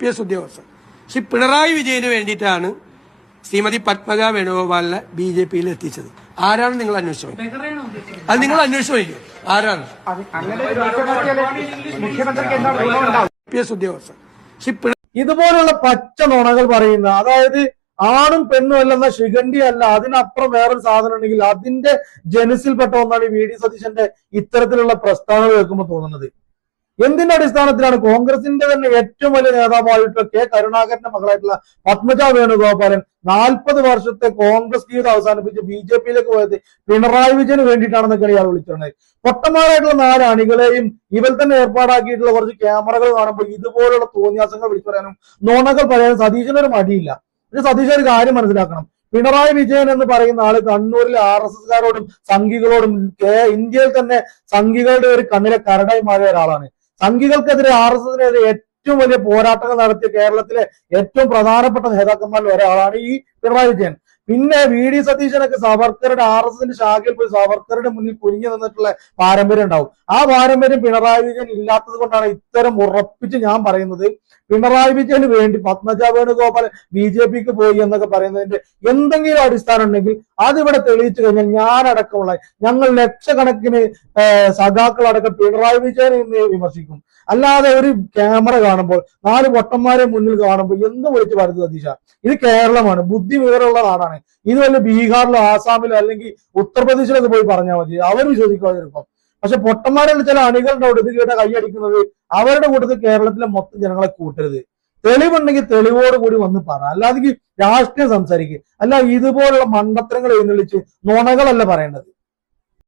PS ഉദ്യോഗസ്ഥർ ശ്രീ പിണറായി വിജയന് വേണ്ടിയിട്ടാണ് ശ്രീമതി പത്മജ വേണുഗോപാലിനെ BJP-യിൽ എത്തിച്ചത്. ആരാണ് നിങ്ങൾ അന്വേഷിച്ചത്? അത് നിങ്ങൾ അന്വേഷിച്ചോ? ആരാണ് PS ഉദ്യോഗസ്ഥർ ശ്രീ ഇതുപോലുള്ള പച്ച നുണകൾ പറയുന്ന, അതായത് ആണും പെണ്ണും അല്ലെന്ന ശിഖണ്ഡി അല്ല, അതിനപ്പുറം വേറൊരു സാധനം ഉണ്ടെങ്കിൽ അതിന്റെ ജനസിൽപ്പെട്ട ഒന്നാണ് VD സതീശന്റെ ഇത്തരത്തിലുള്ള പ്രസ്താവന കേൾക്കുമ്പോൾ തോന്നുന്നത്. എന്തിന്റെ അടിസ്ഥാനത്തിലാണ് കോൺഗ്രസിന്റെ തന്നെ ഏറ്റവും വലിയ നേതാവായിട്ടുള്ള K കരുണാകരന്റെ മകളായിട്ടുള്ള പത്മജ വേണുഗോപാലൻ 40 വർഷത്തെ കോൺഗ്രസ് ജീവിതം അവസാനിപ്പിച്ച് BJP-യിലേക്ക് പോയത് പിണറായി വിജയന് വേണ്ടിയിട്ടാണെന്നൊക്കെയാണ് ഇയാൾ വിളിച്ചിരുന്നത്. പൊട്ടന്മാരായിട്ടുള്ള 4 അണികളെയും ഇവർ തന്നെ ഏർപ്പാടാക്കിയിട്ടുള്ള കുറച്ച് ക്യാമറകൾ കാണുമ്പോൾ ഇതുപോലുള്ള തോന്നിയാസങ്ങൾ വിളിച്ചു പറയാനും നുണകൾ പറയാനും സതീശനൊരു മടിയില്ല. പക്ഷെ സതീശൻ ഒരു കാര്യം മനസ്സിലാക്കണം. പിണറായി വിജയൻ എന്ന് പറയുന്ന ആള് കണ്ണൂരിലെ RSSകാരോടും സംഘികളോടും ഇന്ത്യയിൽ തന്നെ സംഘികളുടെ ഒരു കണ്ണിലെ കരടായി മാറിയ ഒരാളാണ്. സംഘികൾക്കെതിരെ RSSനെതിരെ ഏറ്റവും വലിയ പോരാട്ടങ്ങൾ നടത്തിയ കേരളത്തിലെ ഏറ്റവും പ്രധാനപ്പെട്ട നേതാക്കന്മാരിൽ ഒരാളാണ് ഈ പിണറായി വിജയൻ. പിന്നെ VD സതീശനൊക്കെ സവർക്കറുടെ RSSന്റെ ശാഖയിൽ പോയി സവർക്കറുടെ മുന്നിൽ കുനിഞ്ഞു നിന്നിട്ടുള്ള പാരമ്പര്യം ഉണ്ടാവും. ആ പാരമ്പര്യം പിണറായി വിജയൻ ഇല്ലാത്തത് കൊണ്ടാണ് ഇത്തരം ഉറപ്പിച്ച് ഞാൻ പറയുന്നത് പിണറായി വിജയന് വേണ്ടി പത്മജ വേണുഗോപാൽ BJP-ക്ക് പോയി എന്നൊക്കെ പറയുന്നതിന്റെ എന്തെങ്കിലും അടിസ്ഥാനം ഉണ്ടെങ്കിൽ അതിവിടെ തെളിയിച്ചു കഴിഞ്ഞാൽ ഞാനടക്കമുള്ള ഞങ്ങൾ ലക്ഷക്കണക്കിന് സഖാക്കളടക്കം പിണറായി വിജയനെ ഇന്ന് വിമർശിക്കും. അല്ലാതെ ഒരു ക്യാമറ കാണുമ്പോൾ 4 പൊട്ടന്മാരെ മുന്നിൽ കാണുമ്പോൾ എന്ത് വിളിച്ച് പറയുന്നത് സതീശ? ഇത് കേരളമാണ്, ബുദ്ധി വിവരമുള്ള നാടാണ്. ഇത് വല്ല ബീഹാറിലോ ആസാമിലോ അല്ലെങ്കിൽ ഉത്തർപ്രദേശിലൊക്കെ പോയി പറഞ്ഞാൽ മതി, അവർ വിശ്വസിക്കാതിരിക്കും. പക്ഷെ പൊട്ടന്മാരുള്ള ചില അണികളുടെ ഇത് കേട്ട കൈയടിക്കുന്നത് അവരുടെ കൂട്ടത്തിൽ കേരളത്തിലെ മൊത്തം ജനങ്ങളെ കൂട്ടരുത്. തെളിവുണ്ടെങ്കിൽ തെളിവോട് കൂടി വന്ന് പറ, അല്ലാതെ രാഷ്ട്രീയം സംസാരിക്കുക. അല്ല ഇതുപോലുള്ള മണ്ടത്തരങ്ങൾ എഴുന്നള്ളിച്ച് നുണകളല്ല പറയേണ്ടത്.